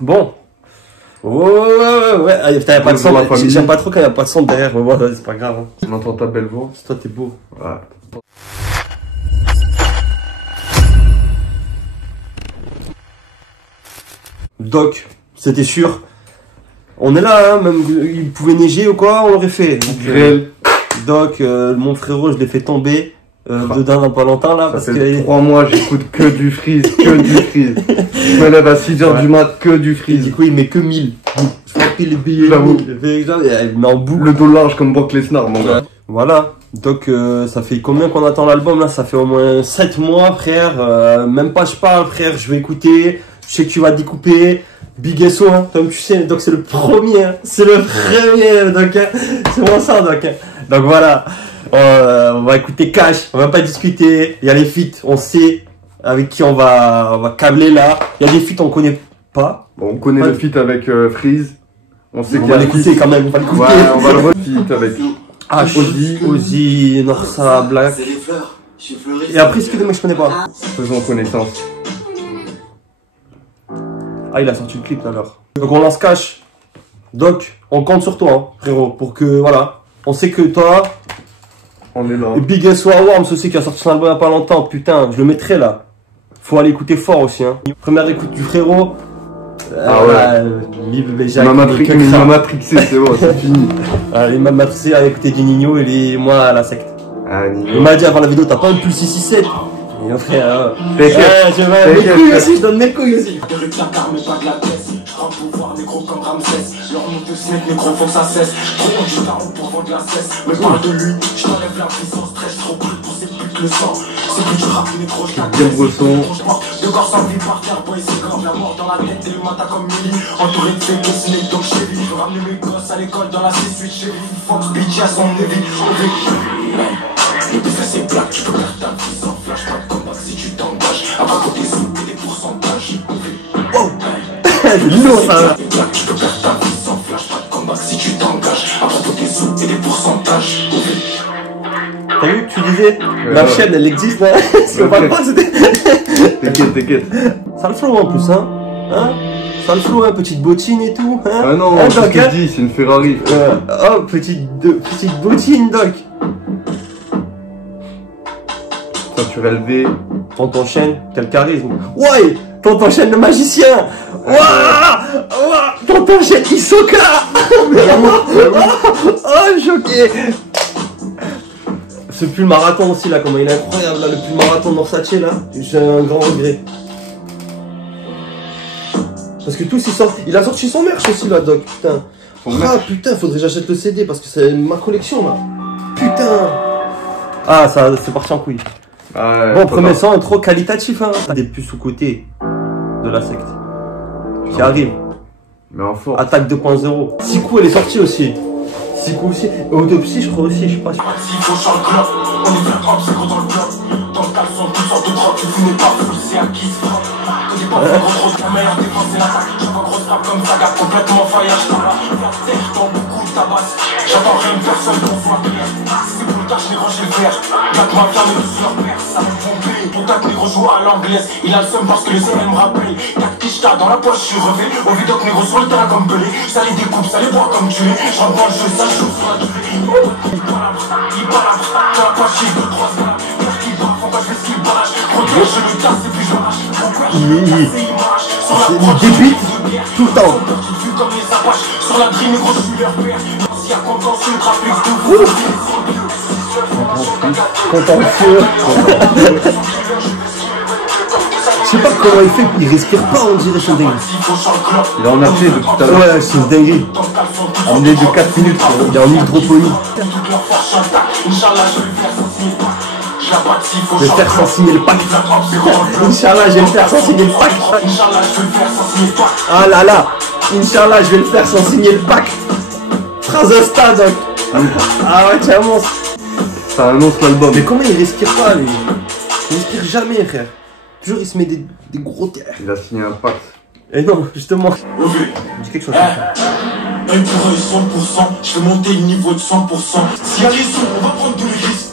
Bon. Ouais. Ah, putain, y a pas de son. J'aime pas trop quand y a pas de son derrière. Mais bon, c'est pas grave. Hein. On entend ta belle voix. Toi, t'es beau. Ouais. Doc, c'était sûr. On est là, hein, même il pouvait neiger ou quoi, on l'aurait fait. Doc, mon frérot, je l'ai fait tomber dedans dans pas longtemps là. Ça Parce fait que 3 mois, j'écoute que du freeze, que du freeze. Je me lève à 6h du mat, que du Et freeze. du coup, il met que 1000. Je crois qu'il les billets. J'avoue. Il met en boucle. Le dos large comme Brock Lesnar, mon gars. Voilà. Donc, ça fait combien qu'on attend l'album là? Ça fait au moins 7 mois, frère. Même pas je parle, frère. Je vais écouter. Je sais que tu vas découper. Big SO, hein, comme tu sais. Donc, c'est le premier. Hein. C'est le premier, donc. Hein. C'est moi ça, donc. Hein. Donc, voilà. On va écouter Cash. On va pas discuter. Il y a les feats. On sait avec qui on va câbler là. Il y a des feats on connaît pas. Bon, on connaît le feat avec Freeze. On sait On qu'il y va a l'écouter quand même. On va l'écouter. Ouais, on va le refeat avec Ozzy, Norsa, Black. C'est les fleurs. J'ai fleuri. Et après, c'est que des mecs que je connais pas. Faisons connaissance. Ah, il a sorti le clip tout à l'heure. Donc on lance Cash. Doc, on compte sur toi, hein, frérot, pour que, voilà. On sait que toi, On est là. et Big SO Awards aussi, qui a sorti son album il y a pas longtemps, putain, je le mettrai là. Faut aller écouter fort aussi, hein. Première écoute du frérot. Ah ouais. Il m'a matrixé, c'est bon, c'est fini. Il m'a matrixé à écouter du Nino et moi à la secte. Ah, Il m'a dit avant la vidéo, t'as pas un pull 667? Et mon frère, T'inquiète. je vais mes couilles aussi, je donne mes couilles aussi. De rue de la car, mais pas de la pièce. Je prends le pouvoir, négro comme Ramsès. Leur nom de snake, négro, faut que ça cesse. Trop on du daron pour vendre la cesse. Me parle de lui, je t'enlève la puissance. Très trop cool pour ces putes le sang. C'est plus du rap, négro, je Bien Bresson. de corps sans vie par terre, boy, c'est grave. La mort dans la tête et le matin comme Milly. Entouré de fake, snake, donc chérie. Je ramener mes gosses à l'école dans la C-suite, chérie. Fox, bitch, à son évi. Le business est black, tu peux perdre ta vie sans flash. Pas de combat si tu t'engages. À propos des sous et des pourcentages. Oh, C'est lourd ça là. tu peux perdre ta vie sans flash. Pas de combat si tu t'engages. À propos des sous et des pourcentages. T'as vu que tu disais, la chaîne elle existe là. Si on parle pas, c'était. T'inquiète. Ça le flow en plus, hein. Ça le flow, hein, petite bottine et tout. Hein. Ah non, c'est ce que je dis, c'est une Ferrari. Oh, petite bottine, Doc. Ceinture V. Tonton Chaîne, quel charisme. Ouais, Tonton Chaîne le magicien. Ouah, Tonton Chaîne Hisoka. Oh, choqué. Ce pull marathon aussi là, comment il est incroyable là, le pull marathon de Norsace là. J'ai un grand regret. Parce que tous ils sortent. Il a sorti son merch aussi là, Doc, putain. Putain, faudrait que j'achète le CD parce que c'est ma collection là. Putain. Ah, ça c'est parti en couille. Ah, bon, premier son trop qualitatif, hein. Des plus sous-côté de la secte. Qui arrive. Mais en force. Attaque 2.0. Sikou, elle est sortie aussi. Sikou aussi. Autopsie, je crois aussi, je sais pas. S'il faut sur le club, on est bien hop, c'est gros dans le club. Dans le caleçon, toutes sortes de drogues, tu n'es pas fou, c'est à qui se frappe. Te dis pas gros, la meilleure défense c'est l'attaque. J'entends grosse frappe comme ça, gars, complètement faillage. J'entends beaucoup de tabasse. J'entends rien de personne pour voir clair. C'est pour le tâche, les rangé le verre. Black ma femme et tous leurs pères, ça me pomper. Ton tac, les rejoue à l'anglaise. Il a le seum parce que les CM me rappellent. Tac, quicheta, dans la poche, je suis revêt. Au vide, donc, négro sur le terrain comme Pelé. Ça les découpe, ça les boit comme tu es. Je rentre dans le jeu, ça chauffe sur la durée. Il balance, dans la poche, il veut 3 balles. Qu'est-ce qu'il bat, faut pas je fais ce qu'il barrage. Protège, je le casse et puis je lâche. Il débite tout le temps. Comme les apaches, sur la grille, négro, je suis leur père. S'il y a contentieux, trafic de fou. Contentieux. Je sais pas comment il fait, il respire pas, on dirait, c'est une dinguerie. Il est en apnée depuis tout à l'heure. Ouais, c'est une dinguerie. Emmené de 4 minutes. Il est en hydroponie. Je vais faire sans signer le pack. Inch'Allah, je vais le faire sans signer le pack. Ah là là. Inch'Allah, je vais le faire sans signer le pack. Phrase de stade. Ah ouais, tu es un monstre. Ça annonce l'album. Mais comment il respire pas, lui? Il respire jamais, frère. Toujours, il se met des gros terres. Il a signé un pacte. Et non, justement. Dis quelque chose. Un pour un 100%, je vais monter le niveau de 100%. S'il y a les sons, on va prendre tous les risques.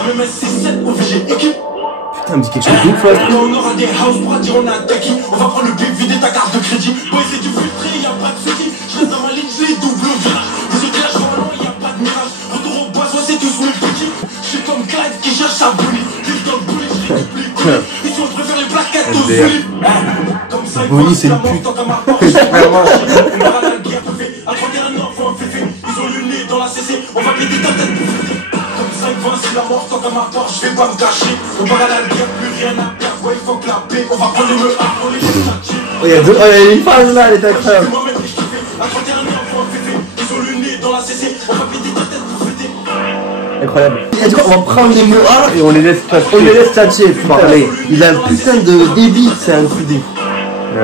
MMS67 OVG équipe. Putain, me dis quelque chose de ouf là. On aura des house pour dire on a attaqué. On va prendre le big vide MDR. Bonnie, c'est le pute. Vraiment. Ils ont le nez dans la CC, on va péter ta tête. Comme ça, c'est la mort, tant qu'à ma part, je vais pas me cacher. On va à la guerre, plus rien à perdre, ouais, il faut que la paix. On va prendre les meufs, on les laisse tâcher. Oh, il y a deux, oh, il y a une phase là, elle est incroyable. Moi-même, je kiffais, à 31 ans, faut un féfé. Ils ont le nez dans la CC, on va péter ta tête pour fêter. Incroyable. Il a dit quoi, on va prendre les mots A Et on les laisse tâcher. on les laisse tchatcher, parler. Il a un putain de débit, c'est un truc de.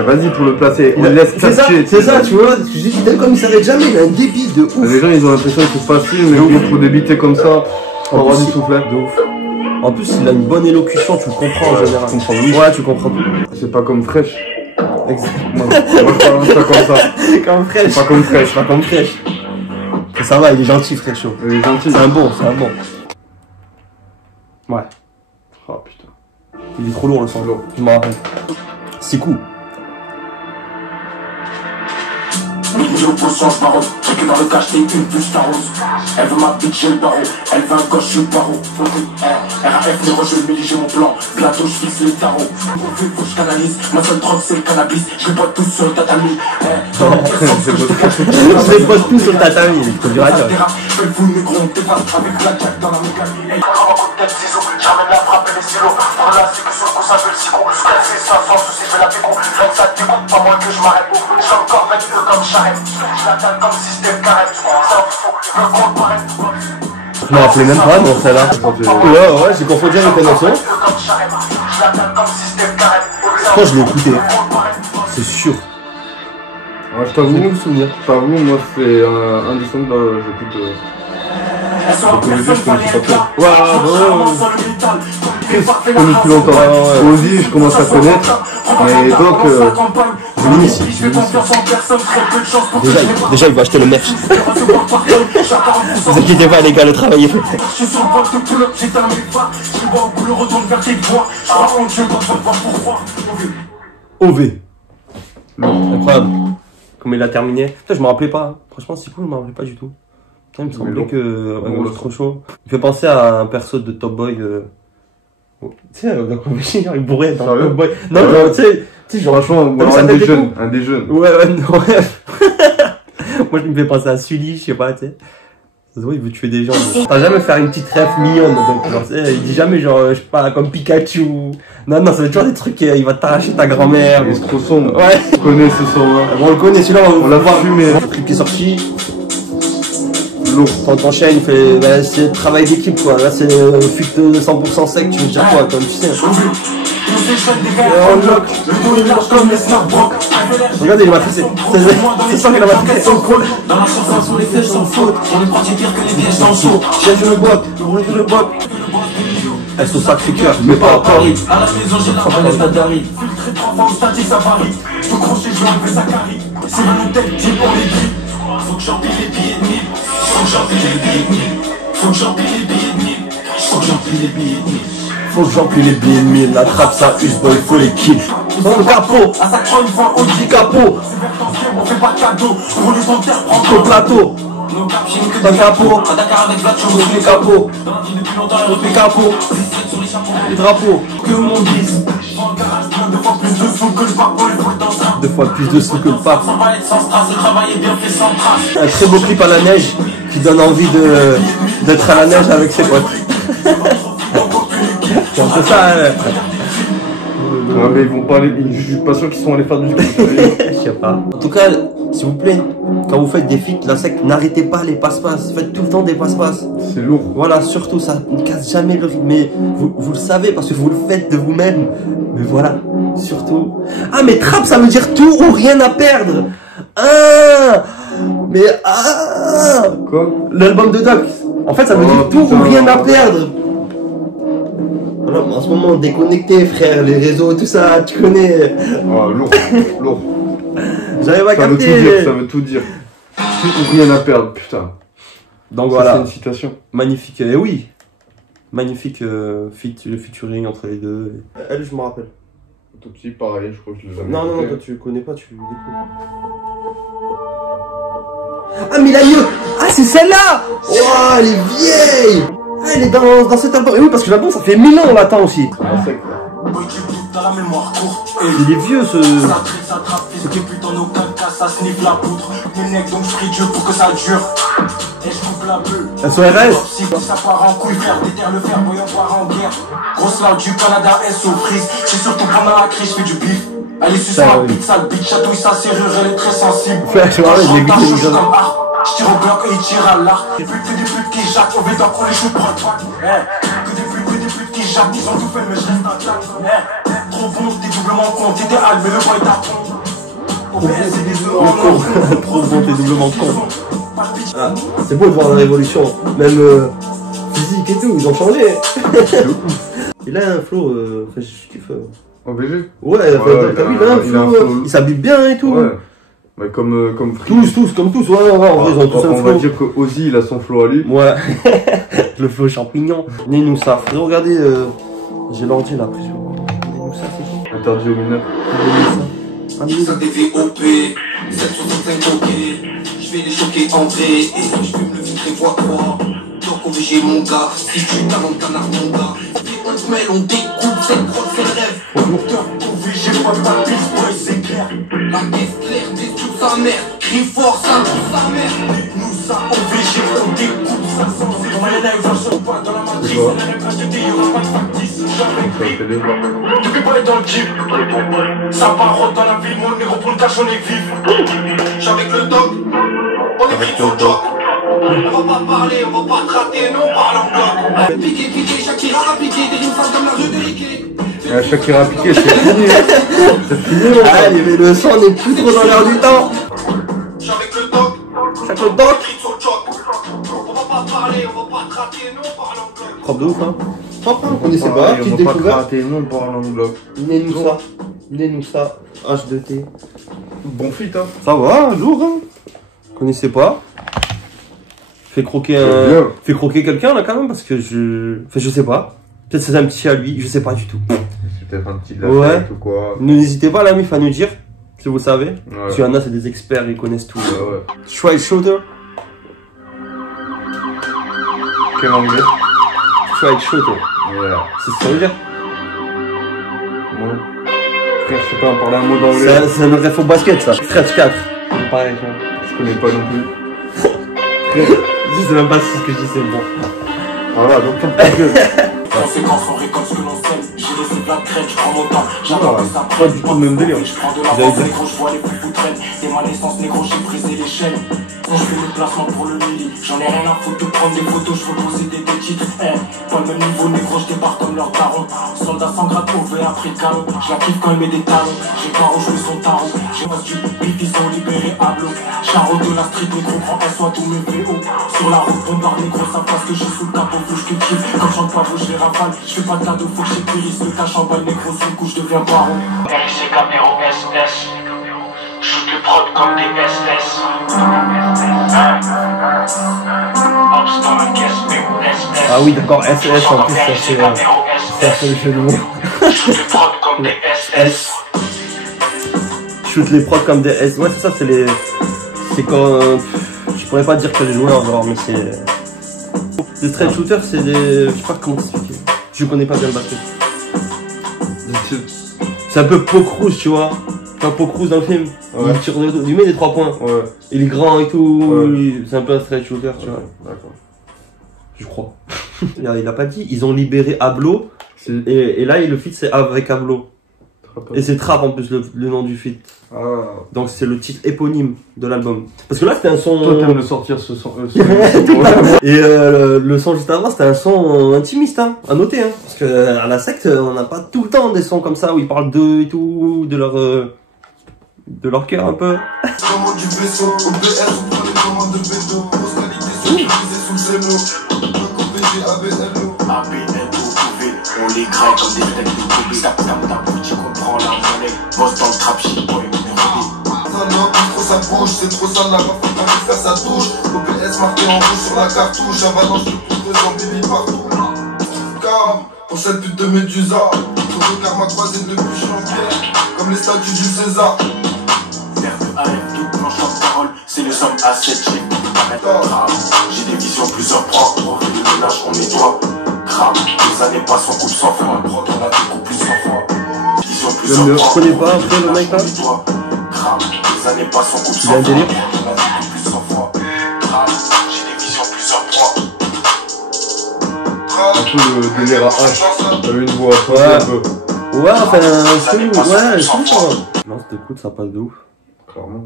Vas-y pour le placer, on le laisse C'est ça, tâcher. c'est ça, tu vois. Juste comme il s'arrête jamais, il a un débit de ouf. Les gens ils ont l'impression que c'est facile, mais lui pour débiter comme ça, on va avoir du soufflet. De ouf. En plus, il a une bonne élocution, tu le comprends en général. Je comprends, oui. Ouais, tu comprends tout. C'est pas comme Fresh. Exactement. Moi je parle pas comme ça. Comme fraîche. Pas comme Fresh. Pas comme fraîche. Ça va, il est gentil, frère chaud. Il est gentil. C'est un bon, c'est un bon. Ouais. Oh putain. Il est trop lourd le son. Lourd. Je m'en rappelle. C'est cool. Je repose sans parole, j'ai que dans le cache, t'es une puce rose. Elle veut ma bitch, j'ai le barreau. Elle veut un gauche, je le barreau. RAF, les roches, je vais j'ai mon plan. Bientôt, je fixe les tarots. Faut que je canalise. Ma seule drogue, c'est le cannabis. Je les bois tous sur le tatami. Je les pose tous sur le tatami, il faut du radio. Je vais vous négro, on t'évade avec la jack dans la mécanique. J'amène la frappe et les stylos. Pour la c'est que sur le coup, ça veut le psycho. C'est ça, sans souci, je vais la péco. Même ça dégoûte, pas moins que je m'arrête. J'ai encore 20 kilos comme charrette. Je l'attends comme système carré. C'est un fou, je me compte pareil. Je me rappelais même pas, non, celle-là. Ouais, j'ai confondu avec une autre. Je crois que je l'ai écouté. C'est sûr. Ouais, je t'avoue, souvenir. moi c'est un des sons que j'écoute. Comme depuis longtemps. Ozzy, je commence à connaître. Et donc, je l'initie. Déjà, il va acheter le merch. Vous inquiétez pas, les gars, le travail est fait. OV. Incroyable. Comme il a terminé. Putain, je me rappelais pas. Franchement, c'est cool, je me rappelais pas du tout. Putain, il me semblait que. Ouais, c'est trop chaud. Il fait penser à un perso de Top Boy. Tu sais, dans Convention, il bourrait dans Top Boy. Non, genre, tu sais, genre. Franchement, un des jeunes. Ouais, non, moi, je me fais penser à Sully, je sais pas, tu sais. Ça se voit, il veut tuer des gens. T'as jamais faire une petite rêve mignonne, donc, genre, tu sais, il dit jamais, genre, je sais pas, comme Pikachu. Non, ça va toujours des trucs, il va t'arracher ta grand-mère. Il est trop sombre. Ouais. On connaît ce son-là. On le connaît, celui-là, on l'a pas fumé. Le clip qui est sorti. Lourd. Quand t'enchaînes, il fait, bah, c'est travail d'équipe, quoi. Là, c'est fuite 100% sec, tu veux dire quoi, comme tu sais. Regardez, il m'a fait, c'est ça qu'il a matricé. Dans la surface où les flèches sont fautes, on est parti pire que les pièges dans le saut. Je le bloque. Elles sont Sacré-Cœur, mais pas à Paris. À la maison, j'ai la palette d'Adari. Filtré 3 fois au statique, ça varie. Je peux crocher, je vais enlever sa carie. C'est ma tête, type pour les grilles. Faut que j'empile les billets de 1000. Faut que j'empile les billets de 1000. Faut que j'empile les billets de 1000. Faut que j'empile les billets de 1000. Faut que j'empile les billets de 1000. La trappe, ça use, boy, faut les kills. Dans le capot, À chaque fois, une fois, on dit capot. c'est vertanciel, on fait pas de cadeau. Roule son terre, prends Au plateau, nos captions que dans le capot. à Dakar avec Vlad, Sur les capots, dans la ville depuis longtemps, les capots, sur les chapeaux. les drapeaux. Que mon dise. Dans le garage, plein de fois plus de sous que le bac, on le voit dans ça. 2 fois plus de sous que le pape. Sans palette, sans strass, le travail est bien fait sans trace. Un très beau clip à la neige qui donne envie d'être à la neige avec ses potes. C'est ça, Ouais, mais ils vont pas aller. Je suis pas sûr qu'ils sont allés faire du ski. je sais pas. En tout cas, s'il vous plaît, quand vous faites des feats, la sec, n'arrêtez pas les passe-passe. Faites tout le temps des passe-passe. C'est lourd. Voilà, surtout, ça ne casse jamais le rythme. Mais vous le savez parce que vous le faites de vous-même. Mais voilà, surtout. Ah, mais trap, ça veut dire tout ou rien à perdre. Ah, mais Quoi? l'album de Doc. En fait, ça veut dire tout ou rien à perdre. Voilà, en ce moment, déconnecté, frère, les réseaux, tout ça, tu connais. Oh, lourd. Lourd. J'arrive à Ça veut tout capter. dire, ça veut tout dire. Tout ou rien à perdre, putain. Donc Ça, voilà, c'est une citation. magnifique, et oui, magnifique le featuring entre les deux. Elle, je me rappelle. Tout petit, pareil, je crois que je l'ai jamais Non, écouté. toi tu le connais pas, tu le découvres. Ah, mais la mieux. Ah, c'est celle-là. Oh, elle est vieille. Ah, elle est dans cet album. Et oui, parce que l'album, ça fait 1000 ans, on l'attend aussi. Ah, c'est Boy, tu dans la mémoire courte. Il est vieux ce. Ça traite, ça trappe, fils de pute, en aucun cas ça sniffe la poudre. Mes necks donc je prie Dieu pour que ça dure. Et je coupe la beuh. Elles sont RS. Si ça part en couille, faire déterre le fer, voyons voir en guerre. Grosse larme du Canada, S au frise. C'est surtout pendant la crise, je fais du bif. Allez, suce ma bite, sale bitch, chatouille sa serrure, elle est très sensible. Je tire au bloc et il tire à l'arc. Des putes qui jactent, on veut qu'on les shoot pour le track. Que des putes qui jactent, ils ont tout fait, mais je reste intact. Trop bon, t'es doublement con, t'es hal, mais le boy t'apprend. Trop bon, t'es doublement con. Ah, c'est beau de voir la révolution, même physique et tout, ils ont changé. Il a un flow, je kiffe. OBG. Ouais, t'as vu, il a un flow, il s'habille bien et tout. Ouais. Mais comme Free. Tous, ouais, en vrai, ils ont tous un flow. On va dire que Ozzy, il a son flow à lui. Ouais, le flow champignon. Nenoussa, frérot, regardez, j'ai l'ordi là, après. Nenoussa, c'est qui? Interdit aux mineurs. Ça DVOP, 765 OK. Je vais les choquer en vrai, et je peux me le filtrer fois 3. Donc OBG mon gars, si tu t'inventes un art mon gars. On te mêle, on découpe, cette prod fait le rêve. OBG, pas de papis, boy, c'est clair. La caisse claire, détruit sa mère. Crie fort, ça trouve sa mère. Nous ça, OBG, on découpe, ça sent. C'est dans les lives, ça saute pas dans la matrice. Les rêves achetés, y'aura pas de factice. Depuis pas dans le jeep. Ça part dans la ville, mon négro pour le cash, on est vif. J'suis avec le dog, on est pris sur le job. On va pas parler, on va pas trater, non, on parle en bloc. Piqué, Shakira a piqué, des rimes sales comme la rue de Riquet. Shakira a piqué, c'est fini. C'est fini, mon Ah, mais le sang n'est plus trop dans l'air du temps. J'suis avec le dog, Chaque le dog. pris sur le job. On va pas parler, on va pas trater, non, on parle en bloc. Propre de ouf, hein. Propre, on connaissait pas, petite On va pas découverte. gratter, nous on parle en bloc. Nenoussa, H2T. Bon fit, hein. Ça va, lourd, hein. Connaissais pas. Fais croquer quelqu'un là quand même parce que je sais pas. Peut-être c'est un petit à lui, je sais pas du tout. C'est peut-être un petit de la Ouais. tête ou quoi. N'hésitez pas la mif à nous dire si vous savez. Ouais. Parce qu'il y en a c'est des experts, ils connaissent tout. Ouais. Straight shooter. Quel anglais? Straight shooter. Ouais. C'est ce que ça veut dire. Moi. Frère, je sais pas, on parlait un mot d'anglais. C'est un ref au basket ça. Stretch 4. Pareil, tu vois. Je connais pas non plus. Je sais même pas si ce que je dis c'est bon. Voilà, donc ton gueule. Conséquence, on récolte ce que l'on sème. J'ai laissé de la crème, je prends mon temps. J'attends que ça Pas du tout le même délire. Je prends de l'avance, négro, je vois les plus traînent. Dès ma naissance, négro, j'ai brisé les chaînes. Quand je fais mes placements pour le mili, j'en ai rien à foutre de prendre des photos, je veux posséder des titres. Pas le même niveau, négro, je débarque comme leur daron. Soldat sans grade, OV après le canon. Je la kiffe quand elle met des talons. J'ai pas rejoué son tarot. J'ai pas du bif, ils sont libérés à bloc. Charo de la street, négro, prends un soin tous mes VO. Sur la route, bombarde, négro, ça passe que j'ai sous le capot, faut que je te kiffe. Quand je chante pas, faut que je les rafale. Je fais pas de cadeau, faut que je périsse. Le cash en balle, négro, sous le coup, je deviens baron. RIC Camero SS. Shoot les prods comme des SS. Ah oui d'accord, SS en plus ça fait le jeu de mots. Shoot les prods comme des SS. Shoot les prods comme des S. Ouais c'est ça, c'est quand je pourrais pas dire que les joueurs genre mais c'est. Les straight shooters c'est des. Je sais pas comment expliquer. Je connais pas bien le basket. C'est un peu Poke Rouge tu vois. Enfin Poke Rouge dans le film. Ouais. Il met des 3 points. Ouais. Il est grand et tout. Ouais. C'est un peu un straight shooter tu vois. D'accord. Je crois. Il a pas dit. Ils ont libéré Ablo. Et là le feat c'est avec Ablo. Et c'est Trap en plus le nom du feat. Ah. Donc c'est le titre éponyme de l'album. Parce que là c'était un son. Toi t'aimes de sortir ce son. Et le son juste avant c'était un son intimiste hein, à noter hein. Parce que à la secte on n'a pas tout le temps des sons comme ça où ils parlent d'eux et tout, de leur cœur un peu. Commande du vaisseau, OBS, on prend les commandes de béton. Postalité sécurisée sous le zélo. OBG, ABLO. On les graille comme des têtes de Kobe. Ça tape ta bouche, tu comprends la monnaie. Boss dans le trap shit boy, Ça non, trop ça bouge, c'est trop sale, la meuf faut pas faire sa touche. OBS marqué en rouge sur la cartouche, avalanche de poudre, j'en billy partout. Car, pour cette pute de Médusa, ton regard m'a croisé depuis je suis en pierre, comme les statues du César. Faire de AF, tout planche en parole, c'est le somme à 7 chiffres. J'ai des visions plusieurs propres, on fait le ménage, on nettoie. Crame, les années passent, on coupe 100 fois. On a découpé 100 fois. Vision plus Je ne le connais pas après le mec là. Il a un délire. Un peu le délire à H. T'avais une voix Ouais. un peu. Ouais, enfin, chelou, ouais, chelou ça va. Non, c'était cool, ça passe de ouf. Clairement.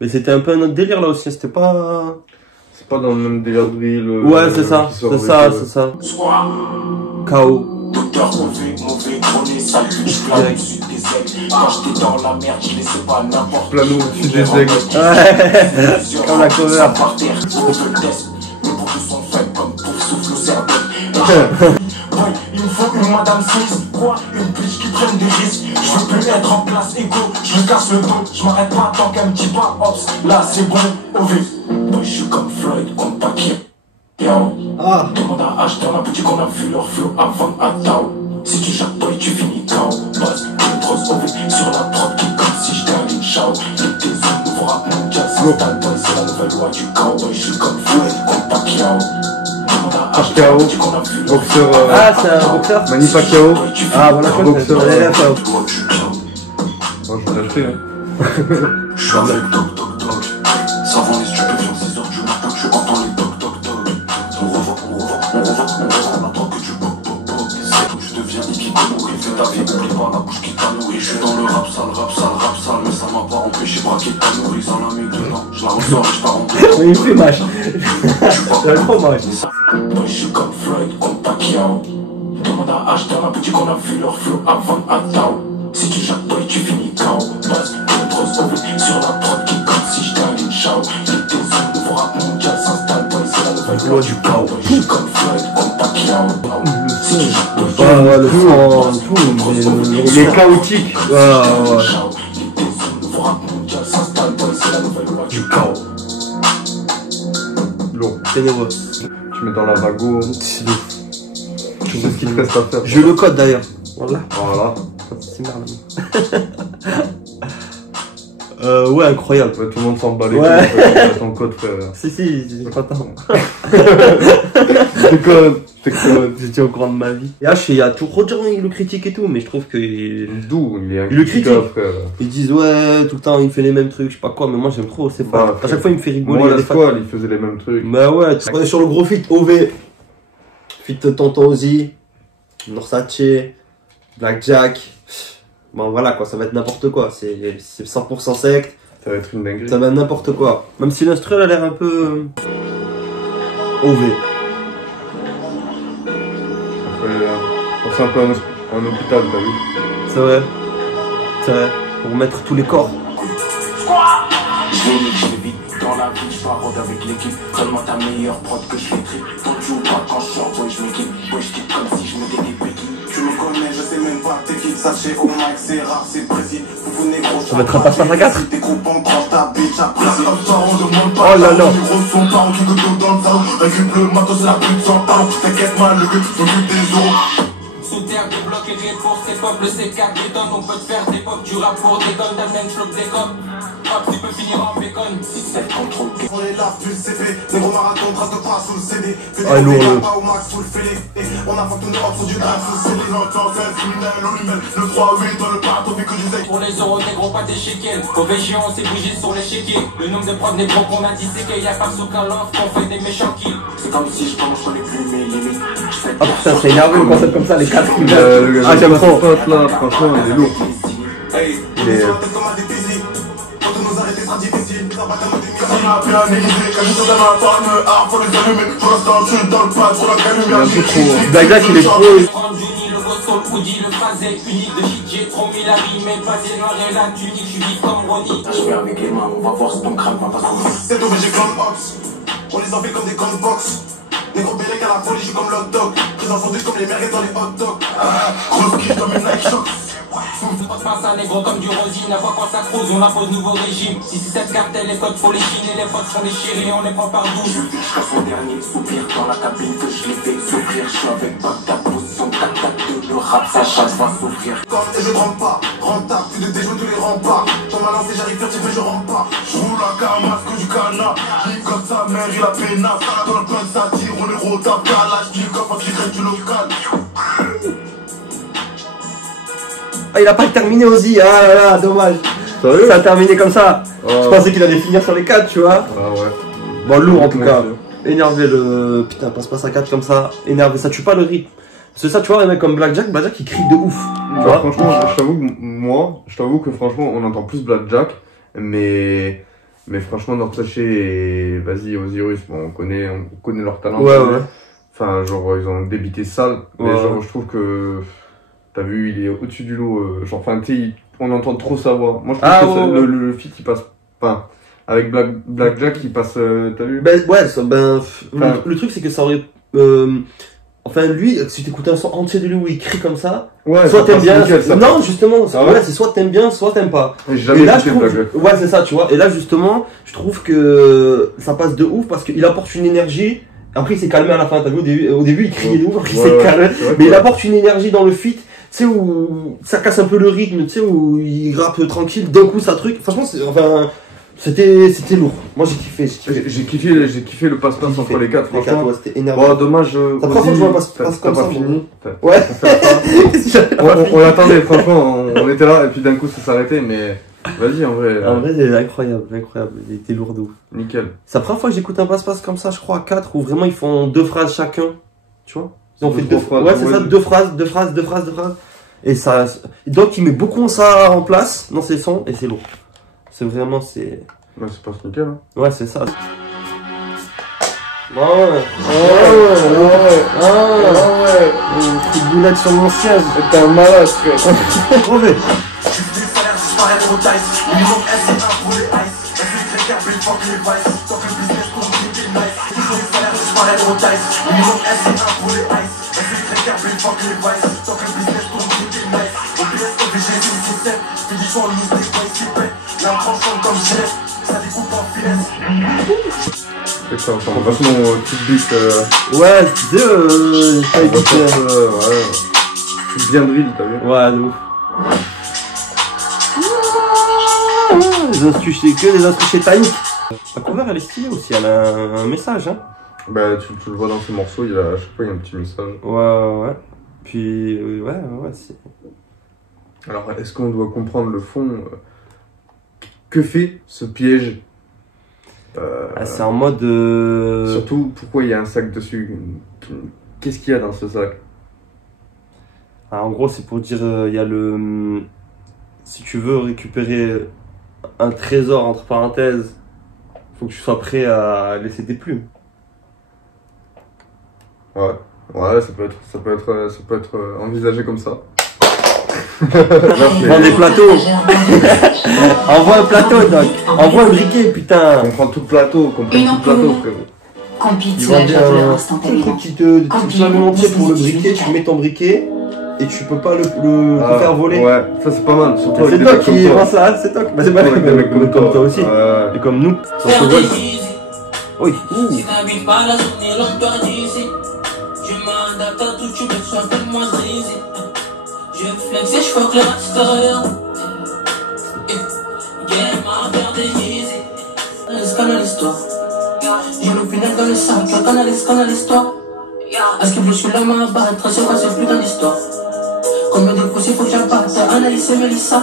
Mais c'était un peu un autre délire là aussi, c'était pas. C'est pas dans le même délire de drill. Ouais, c'est ça, qui sort c'est avec, ça, c'est ça. KO. Docteur mauvais, grenée, sale je plane au-dessus des aigles. Quand j'étais dans la merde, je laissais pas n'importe Plano au-dessus des aigles. Ouais, comme la cover. Par terre, on fait le test. Les boucles sont faites comme pour souffle au cerveau. Boy, il me faut une Madame Smith. Quoi? Une bitch qui prenne des risques. Je veux plus être en place égo. Je me casse le dos. Je m'arrête pas tant qu'un petit pas. Ops, là c'est bon. OV. Boy, je suis comme Floyd contre Pacquiao. Ah. Demande à H dans la boutique, on a vu leur flow avant à Tao. Si tu jappes boy, tu finis KO. Buzz, une grosse OV sur la prod qui comme si j'étais un Lin Shao. Les tes hommes, nouveau rap mondial, s'installe boy, c'est la nouvelle loi du cowboy. Je suis comme Floyd contre Pacquiao. Demande à H dans la boutique, on a vu leur flow. Boxeur. Ah, c'est un boxeur. Manny Pacquiao. Ah, voilà, je boxeur. crois que c'est un Moi je vais l'acheter. Je suis avec Doc Doc Doc. Ça vend les stupéfiants, 6h du matin, tu entends les Doc Doc Doc. On attend que tu pop pop pop. C'est où tu deviens Ikikomori. Fais ta vie, oublie pas la bouche qui t'a nourri. Je suis dans le rap sale, mais ça m'a pas empêché braquer ta nourrice dans la mine dedans. Je la ressors et je pars en dedans. Mais il fait mâche. C'est trop mâche. Moi je suis comme Floyd contre Pacquiao. Demande à H dans la boutique, on a vu leur flow avant à Tao. Si tu jappes boy, tu finis KO. Buzz, une grosse OV sur la prod qui comme si j'étais un Lin Shao. Les tes hommes, nouveau rap mondial s'installe boy, c'est la nouvelle loi du chaos. Je suis comme Floyd contre Pacquiao. Si tu jappes boy, tu Ouais, ouais, le son, tout, mais Il est chaotique. Ouais, ouais. les tes hommes, nouveau rap mondial s'installe boy, c'est la nouvelle loi du chaos. Long. Ténébreux. Tu mets dans la vago. Tu sais ce qu'il te reste à faire. Je le code d'ailleurs. Voilà. Voilà. C'est merde. Ouais, incroyable. Ouais, tout le monde s'en bat les Ouais. couilles. T'as ton code, frère. Si, j'ai pas tant. C'est quoi? J'étais au courant de ma vie. Et H, il y a tout de gens qui le critiquent et tout, mais je trouve que. D'où il est Il le critique. incritiquable, frère. Ils disent ouais, tout le temps il fait les mêmes trucs, je sais pas quoi, mais moi j'aime trop, c'est fun. Bah, À chaque fois il me fait rigoler. Moi, il y a la des fans. squale, il faisait les mêmes trucs. Bah ouais, on est sur le gros feat OV. Feat Tonton Ozzy, Norsace, Blackjack. Bon voilà quoi, ça va être n'importe quoi. C'est 100% secte, Ça va être une dinguerie. ça va être n'importe quoi. Même si l'instru elle a l'air un peu. OV. On fait un peu un hôpital, t'as vu? C'est vrai. C'est vrai. Pour mettre tous les corps. Je vais vite dans la vie, je parode avec l'équipe. Donne-moi ta meilleure prod que je fais trip. Quand tu ou pas, quand je sors, boy, je m'équipe. Boy, je quitte comme si je mettais des béquilles. Tu me connais, je sais même pas t'es qui. Sachez au max, c'est rare, c'est précis. Vous négro, Ça va être un passe à 4. Si t'es coupons, tranche ta bitch, apprécie. Oh là là. Les gros sont pas, qui goûtent dans le salon. Récup le matos, la pute sans talon. T'inquiète mal, le but, s'occupe des euros. Sous terre, débloqué les pour ces peuples, c'est 4 détonnes. On peut te faire des pop, du rap pour des tonnes, d'un même flow que des copes. Hop, tu peux finir en bacon. Si c'est contrôle. On est là, plus c'est fait. Les gros marathons, trace de pas sous le CD. Que Ah, lourd, lourd. pas au max, full fêlé. On a fait tout le sur du grave sous le CD. L'entente, c'est criminel, on humaine. Le 3-8 dans le parc, on fait que du zèque. Pour les euros, négro, pas des shekels. Au VG, on s'est bougé sur les chéquiers. Le nombre de preuves négro qu'on a dit, c'est qu'il y a pas sous qu'un lance qu'on fait des méchants kills. C'est comme si je pense qu'on est plus mes limites. Ah putain, c'est énervé le concept comme ça, les 4 qui Ah, j'aime trop. Là, franchement, il est lourd. Hey, Il est- sur la tête comme un déficit. Quand on nous arrêter sera difficile. Ça va comme des missiles. On a appris à négliger. Quand je suis dans ma farme, faut les allumer. Pour l'instant, je suis dans le pas. Trop la Il est un peu trop. Blackjack il est trop. Prendre Juni, le Gossol, Oudi, le phrasé unique de shit. J'ai trop mis la rime, mais pas des noirs et la tunique. Je suis vif comme Ronnie. Je vais avec les mains, on va voir si ton crâne va pas trouver. C'est OVG Clan Ops. On les enfait comme des grandes box. Les gros bérets qu'à la folie, je suis comme l'hot dog. Présent fondu comme les merguez dans les hot dogs. Grosse kill comme une Nike Shox. On se passe un négro comme du rosine. La fois qu'on s'accrose, on impose nouveau régime. Si c'est cette cartel, les codes faut les chiner. Les potes sont déchirés, on les prend par douze. Jusqu'à son dernier soupir dans la cabine que je l'ai fait souffrir. Je suis avec Bagdad, position 4-4-2. Le rap, sa chasse va souffrir. Comme et je trempe pas. Rentable, tu de déjoues tous les remparts. Ton ma lancé, j'arrive furtif mais je rentre pas. Je roule la camasse que du canard. J'nique comme sa mère, il a pénasse. Dans le plein de satire, on les rotable. Calage, du coffre, qui reste du local. Ah, il a pas terminé Ozzy. Ah là là, dommage. Sérieux? Ça a terminé comme ça. Oh. Je pensais qu'il allait finir sur les 4, tu vois. Ah ouais. Bon, lourd en tout Moi cas. aussi. Énervé le. Putain, passe pas à 4 comme ça. Énervé, ça tue pas le rythme. C'est ça, tu vois, un mec comme Blackjack, il crie de ouf. Tu vois. Franchement, je t'avoue que franchement, on entend plus Blackjack, mais franchement, Nortaché et vas-y, Osiris, bon, on connaît leur talent. Ouais, ouais. Enfin, genre, ils ont débité sale, mais Ouais. genre, je trouve que, t'as vu, il est au-dessus du lot, genre, enfin, tu sais, on entend trop sa voix. Moi, je trouve Ah, que ouais, ouais. le feat, il passe, enfin, avec Blackjack, il passe, t'as vu? Ben, ouais, ça, Enfin, le truc, c'est que ça aurait. Enfin, lui, si t'écoutes un son entier de lui où il crie comme ça, ouais, soit ça t'aimes passe bien. nickel, ça Non, passe. justement, Ah ouais ouais, c'est soit t'aimes bien, soit t'aimes pas. J'ai jamais Et là, écouté je trouve, Blackjack. ouais, c'est ça, tu vois. Et là, justement, je trouve que ça passe de ouf parce qu'il apporte une énergie. Après, il s'est calmé à la fin, t'as vu, au début, il criait de ouf, après, il s'est calmé. c'est vrai Mais que- il apporte une énergie dans le feat, tu sais, où ça casse un peu le rythme, tu sais, où il rappe tranquille, d'un coup, ça truc. Franchement, c'était lourd. Moi, j'ai kiffé, J'ai kiffé le passe-passe entre les quatre, franchement. Ouais, c'était énervant. Bon, dommage, C'est la première fois que je vois un passe-passe t'as comme pas ça, fini. Ouais. On l'attendait, franchement, on était là, et puis d'un coup ça s'arrêtait, mais vas-y, en vrai, En vrai, c'est incroyable, incroyable. Il était lourd de ouf. nickel. C'est la première fois que j'écoute un passe-passe comme ça, je crois, à 4, où vraiment ils font 2 phrases chacun. Tu vois? Ils ont fait 2 phrases. Ouais, c'est ça, 2 phrases. Et ça, donc il met beaucoup ça en place dans ses sons, et c'est lourd. C'est vraiment, c'est. Ouais, c'est pas nickel, hein. Ouais, c'est ça. Ouais, une petite boulette sur mon siège. T'es un malade, frère. Mauvais. Je suis venu faire disparaître au dice. Minimum S et 1 pour les ice. F très câble, fuck les vices. Tant que le business continue, t'es nice. Je suis venu faire disparaître au dice. Minimum S et 1 pour les ice. F très câble, fuck les vices. Tant que le business continue, t'es nice. Au PS, OVG, c'est 17. Fais du son, loose, des boys qui pètent. L'un tranchante comme Gillette. Ça découpe en finesse. C'est ça, on passe mon petit beat. Ouais, pas On va édité. faire, ouais. C'est bien drill, t'as vu? Ouais, de ouf. Les instrus, c'est que les instrus chez Tiny. La cover, elle est stylée aussi, elle a un message, hein. Bah, tu le vois dans ces morceaux, à chaque fois il y a un petit message. Ouais. Puis, ouais, c'est. Alors, est-ce qu'on doit comprendre le fond? Que fait ce piège? Ah, c'est en mode. Surtout, pourquoi il y a un sac dessus? Qu'est-ce qu'il y a dans ce sac? Ah, en gros, c'est pour dire, il y a le. Si tu veux récupérer un trésor, entre parenthèses, faut que tu sois prêt à laisser tes plumes. Ouais, ça peut être envisagé comme ça. Vends des plateaux. Envoie un plateau, Doc. Envoie un briquet, putain. On prend tout le plateau, frérot. Compete Ils sur la vendent douleur un truc instantanément. qui te le entier pour le briquet, tu mets ton briquet et tu peux pas le faire voler. Ouais, ça c'est pas mal. Surtout C'est avec des toi mecs comme qui toi. vend ça, c'est toi. Bah, c'est pas Surtout avec des mecs comme toi aussi. Ouais. Et comme nous. Donc, Faire ouais. des easy. Oui. Si t'habites pas la journée, l'homme toi d'ici. Je m'adapte à tout, tu me sois tellement easy. Je flex et je fuck le story. Game à faire des easy. Canalise l'histoire. J'ai le final dans le sac, canalise toi. À ce que je suis l'homme à battre, c'est quoi, c'est plus dans l'histoire. Combien de fois il faut que j'abatte, analyse Mélissa.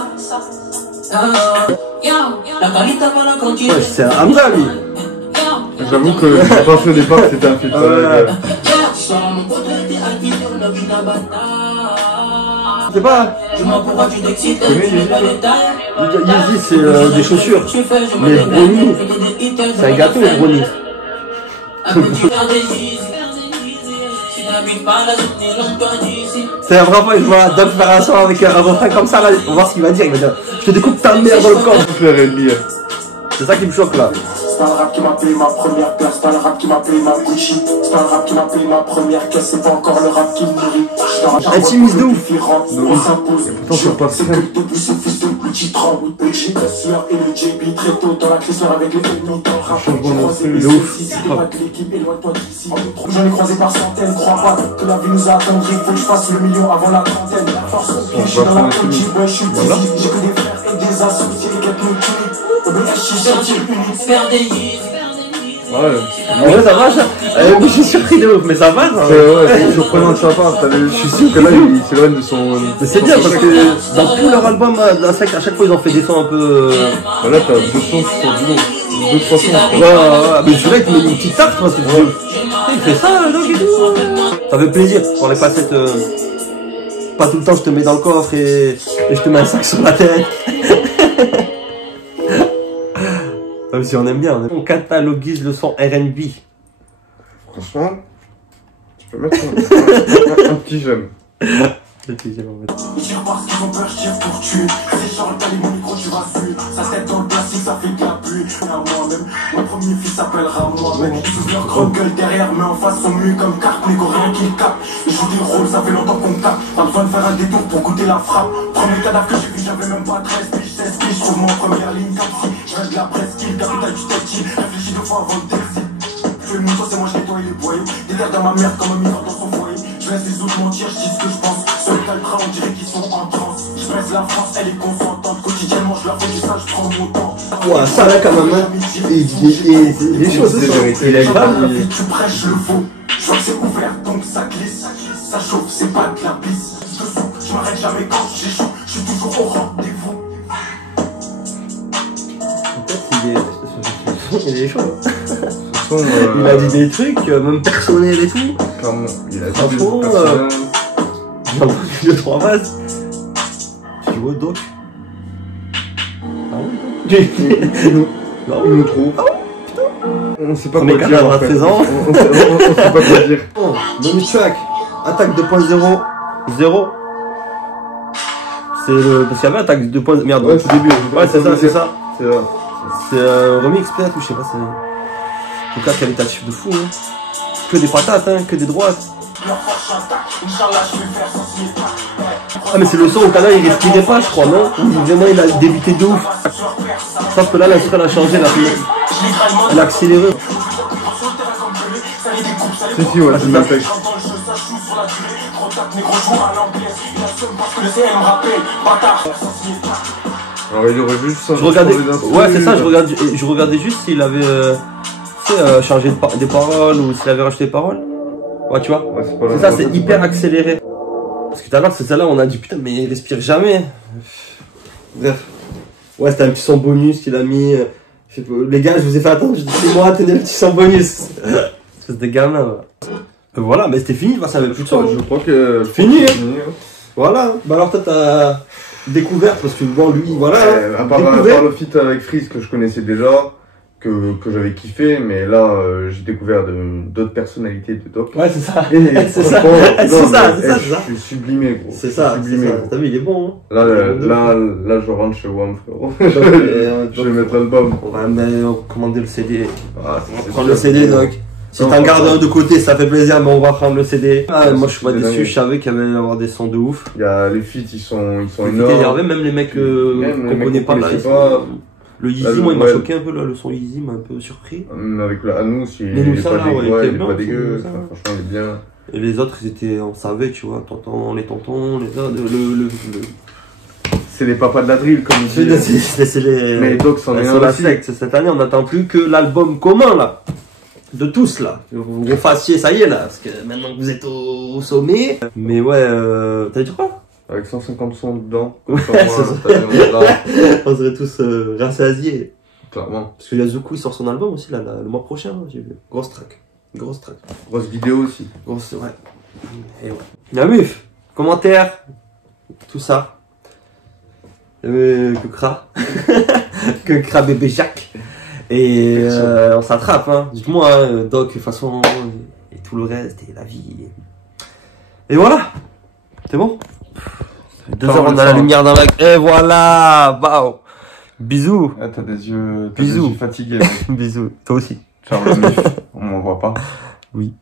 La qualité pas la quantité. Ouais, c'est un Hamza, lui. J'avoue que j'ai pensé au départ que c'était un feat. C'est pas. Je m'en pourquoi tu t'excites, Yeezy, c'est des chaussures. Mais brownie, c'est un gâteau, le brownie. C'est la première fois que je vois Doc faire un son avec un refrain comme ça, là. On va voir ce qu'il va dire. Il va dire, je te découpe ta mère dans le corps. C'est ça qui me choque, là. C'est pas le rap qui m'a payé ma première paire, c'est pas le rap qui m'a payé ma Gucci, c'est pas le rap qui m'a payé ma première caisse, c'est pas encore le rap qui me nourrit. Intimiste de ouf. On s'impose. c'est pas C'est que le début, c'est fils de petit tremble. J'ai le sueur et le JB très tôt dans la cristaleur avec les ennemis dans le rap. J'ai croisé les de ouf. ici, c'est pas de l'équipe, éloigne-toi d'ici. J'en ai croisé par centaines, crois pas que la vie nous a attendri. Faut que je fasse le million avant la trentaine. Force au pied, je suis dans la OG, ouais, je suis busy. J'ai que des frères et des associés, quelques tués. OBS, je suis sorti unique. Faire des easy. Ouais. Ouais, ça va, ça. Je suis surpris de ouf, mais ça va, ça. Ouais, c'est surprenant de sa part. Je suis sûr que là, il s'éloigne de son. Mais c'est bien parce que dans tous leurs albums, à chaque fois, ils ont fait des sons un peu. Là, t'as 2 sons sur du long. 2-3 sons. Ouais, mais celui-là, il te met une petite tarte, parce que il fait ça, donc et tout. Ça fait plaisir pour les facettes. Pas tout le temps, je te mets dans le coffre et je te mets un sac sur la tête. Même si on aime bien. On cataloguise le son R&B. Franchement, tu peux mettre un petit j'aime. Ils tirent parce qu'ils ont peur, je tire pour tuer. C'est Charles, t'as les mon micro, tu vas suer. Sa tête dans le plastique, ça fait de la pluie. Et à moi-même, mon premier fils s'appellera moi-même. Ils ouvrent leur grande gueule derrière, mais en face sont muets comme carte. Les coréens qui capent. Ils jouent des rôles, ça fait longtemps qu'on tape. Pas besoin de faire un détour pour goûter la frappe. Premier cadavre que j'ai vu, j'avais même pas 13 piges, 16 piges. Je trouve mon première ligne taxi. Je viens de la presqu'île, capitale du textile. Réfléchis 2 fois avant de taxi. Je fais mon tour, c'est moi, je nettoie les boyaux. Des terres dans ma mère comme un mineur dans son foyer. Je laisse les autres mentir, je dis ce que je pense. Seul calcra, on dirait qu'ils sont en transe. Je baisse la France, elle est consentante. Quotidiennement, je leur fais du sale, je prends mon temps. Ouais, ça là quand même, hein. Et les choses, il est grave. Tu prêches le faux. Je vois que c'est ouvert, donc ça glisse. Ça chauffe, c'est pas de la pisse. Je m'arrête jamais quand j'ai chaud. Je suis toujours au rendez-vous. Peut-être il est chaud. Il a dit des trucs, même personnels et tout. Clairement, il a dit franchement, des j'ai entendu 2-3 phases. Tu dis, ouais, Doc. Ah ouais, Non, il nous trouve. On sait pas On quoi est dire. à 13 ans. On sait pas quoi dire. Bonus track. Attaque 2.0. 0. C'est le. Parce qu'il y avait attaque 2.0. Merde, Ouais, au tout début. Ouais, c'est ça, c'est ça. C'est vrai. C'est un remix peut-être ou je sais pas. C'est. En tout cas, qualitatif de fou. Hein. Que des patates, hein, que des droites. Ah, mais c'est le son au Canada, il respirait pas, je crois, non? Ou vraiment il a débuté de ouf. Sauf que là, l'instru, elle a changé, elle a accéléré. Si, ouais, c'est le même texte. Alors, il aurait juste Je regardais, ouais, c'est ça, je regardais juste s'il avait changé des paroles ou s'il avait rajouté des paroles. Ouais, tu vois. Ouais, c'est ça, c'est hyper accéléré. Parce que tout à l'heure, c'est celle-là, on a dit putain, mais il respire jamais. Bref. Ouais, c'était un petit son bonus qu'il a mis. Les gars, je vous ai fait attendre, c'est moi, tenez le petit son bonus. C'était gamin. Voilà, mais c'était fini, ça avait plus de son. Je crois que. Fini, hein. Voilà. Bah alors, toi, t'as découvert, parce que bon, lui, voilà. À part le feat avec Freeze que je connaissais déjà. Que j'avais kiffé, mais là j'ai découvert d'autres personnalités de Doc. Ouais, c'est ça. C'est ça. C'est ça. Je suis sublimé, gros. C'est ça. T'as vu, il est bon. Hein. Là, je rentre chez WAM, frérot. Je vais mettre l'album. On va commander le CD. Ah, on va prendre le CD, Doc. Si t'en gardes un de côté, ça fait plaisir, mais on va prendre le CD. Ah, moi, je suis pas déçu. Je savais qu'il y avait avoir des sons de ouf. Il y a les feats, ils sont énormes. Il y avait même les mecs qu'on connaît pas là. Le Yeezy, moi, il m'a choqué un peu, là, le son Yeezy m'a un peu surpris. Avec le Anous, il est pas dégueu, franchement, il est bien. Et les autres, ils étaient, on savait, tu vois, les tontons, c'est les papas de la drill, comme ils disent. C'est les... Mais Doc, c'en est un aussi. Cette année, on n'attend plus que l'album commun, là. De tous, là. Vous fassiez, ça y est, là, parce que maintenant que vous êtes au sommet. Mais ouais, t'as dit quoi? Avec 150 sons dedans. Ouais, on serait tous rassasiés. Clairement. Parce qu'il y a Zuku, il sort son album aussi, là, le mois prochain, j'ai vu. Grosse track. Grosse vidéo aussi. Grosse, ouais. Et ouais. La muf, commentaire, tout ça. Que cra. Que cra bébé Jacques. Et on s'attrape, hein. Dites-moi, hein, Doc, de toute façon, et tout le reste, et la vie. Et voilà. C'est bon? 2 heures, on a la lumière dans la... Et voilà. Waouh. Bisous. Ah, t'as des yeux Bisous. fatigués. Bisous. Toi aussi. Ciao, on m'en voit pas. Oui.